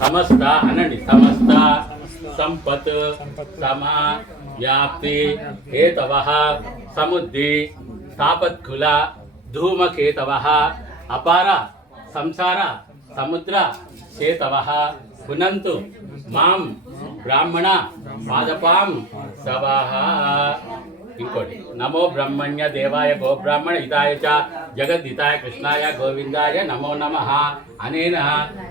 సమస్త అనండి సమస్త సంపత్ సమా వ్యాప్తి హేతవ సముద్ధి తాపత్కుల ధూమకేతవ అపార సంసార సముద్ర చేతవ పునంతు మాం బ్రాహ్మణ పాదపాం సవాహ. ఇంకోటి నమో బ్రహ్మణ్య దేవాయ గోబ్రాహ్మణ హితాయ చ జగద్దితాయ కృష్ణాయ గోవిందాయ నమో నమః. అనేన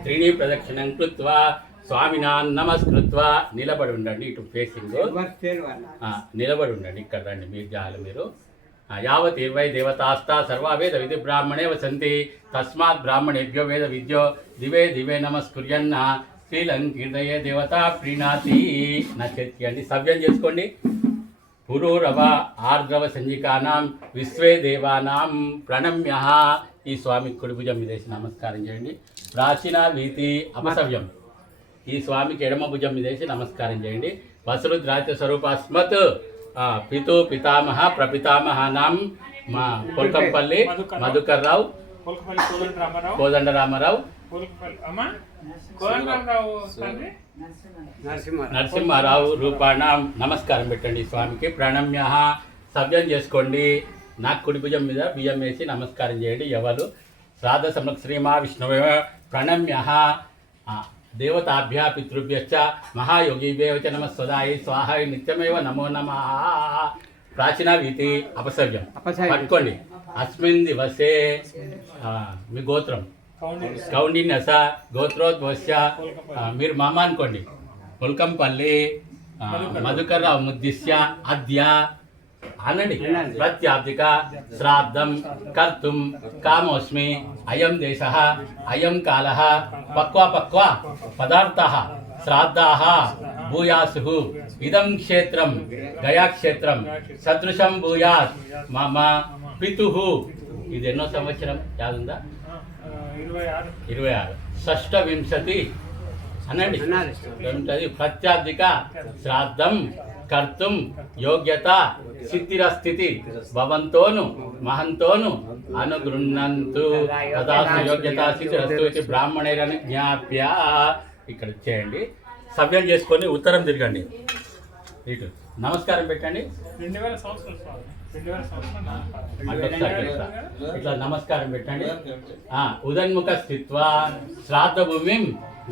త్రీణి ప్రదక్షిణం కృత్వా స్వామినాన్ నమస్కృత్వా నిలబడి ఉండండి. ఇటు ఫేసింగ్ నిలబడి ఉండండి. ఇక్కడ రండి మీరు జాలు మీరు. యావత్ ఇర్వై దేవతాస్తా సర్వా వేద విధి బ్రాహ్మణే వసంతి తస్మాత్ బ్రాహ్మణేభ్యో వేద విద్యో దివే దివే నమస్కుర్యన్న శ్రీలంకీర్దయే దేవత ప్రీణాతి. నా చేతికి అండి సవ్యం చేసుకోండి. పురూరవ ఆర్ద్రవ సంజికానాం విశ్వే దేవానాం ప్రణమ్య. ఈ స్వామి కుడి భుజం మీద వేసి నమస్కారం చేయండి. ప్రాచీన వీతి అపసవ్యం. ఈ స్వామికి ఎడమ భుజం మీద వేసి నమస్కారం చేయండి. వసురుద్రాజ్య స్వరూపాస్మత్ పితు పితామహ ప్రపితామహానాం మా పొల్కంపల్లి మధుకర్ రావు కోదండరామారావు నరసింహారావు రూపాణం. నమస్కారం పెట్టండి స్వామికి. ప్రణమ్య సవ్యం చేసుకోండి. నాకు కుడి భుజం మీద బియ్యం వేసి నమస్కారం చేయండి. ఎవరు శ్రాద్ధ సమక్ శ్రీమా విష్ణువే ప్రణమ్య. దేవతాభ్య పితృభ్యశ్చ మహాయోగిభ్యో చ నమః స్వదాయి స్వాహాయ నిత్యమేవ నమో నమః. ప్రాచీన వీతి అపసవ్యం పట్టుకోండి. అస్మిన్ దివసే మీ గోత్రం కౌండిన్యస గోత్రోద్భవస్య. మీరు మామ అనుకోండి. పుల్కంపల్లి మధుకర్రావు ముద్దిశ్య అద్య అనండి. ప్రత్యాబ్దిక శ్రాద్ధం కర్తుం కామోస్మి. అయం దేశ అయం కాల పక్వా పక్వా పదార్థ శ్రాద్ధా భూయాసు. ఇదం క్షేత్రం గయాక్షేత్రం సదృశం భూయాత్ మమ పితు. ఇది ఎన్నో సంవత్సరం యాదుందా? 26. షష్టవింశతి అనండి. ఏమిటది? ప్రత్యాధిక శ్రాద్ధం కర్తుం యోగ్యత సిద్ధిరస్థితి భవంతోను మహంతోను అనుగృహంతు తదాస్తు యోగ్యత సిద్ధిరస్తు ఇది బ్రాహ్మణైరని జ్ఞాప్య. ఇక్కడ చేయండి. సవ్యం చేసుకొని ఉత్తరం తిరగండి. ఇటు నమస్కారం పెట్టండి. ఇట్లా నమస్కారం పెట్టండి. ఉదన్ముఖ స్థిత్వా శ్రాద్ధ భూమిం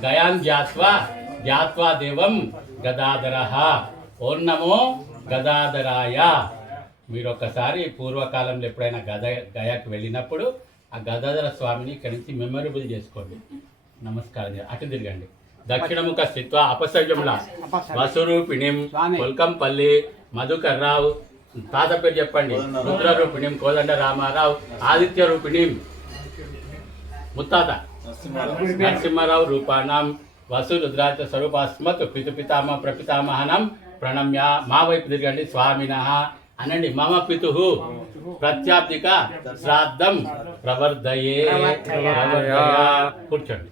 గయాన్ ధ్యాత్వా దేవం గదాధర. ఓం నమో గదాధరాయ. మీరు ఒకసారి పూర్వకాలంలో ఎప్పుడైనా గయాకు వెళ్ళినప్పుడు ఆ గదాధర స్వామిని ఇక్కడి నుంచి మెమొరబుల్ చేసుకోండి. నమస్కారం అటు తిరగండి. దక్షిణముఖ స్థిత్వ అపసవ్యంలా వసురూపిణిం కొల్కంపల్లి మధుకర్ రావు. తాత పేరు చెప్పండి. రుద్రరూపిణిం కోదండరామారావు. ఆదిత్య రూపిణిం ముత్తాత నరసింహారావు రూపాణం. వసు రుద్రాజ స్వరూపాస్మత్ పితుపితామ ప్రపితామహనం ప్రణమ్య. మా వైపు తిరగండి. స్వామినః అనండి. మమ పితు ప్రత్యాప్తిక శ్రాద్ధం ప్రవర్ధయే. కూర్చోండి.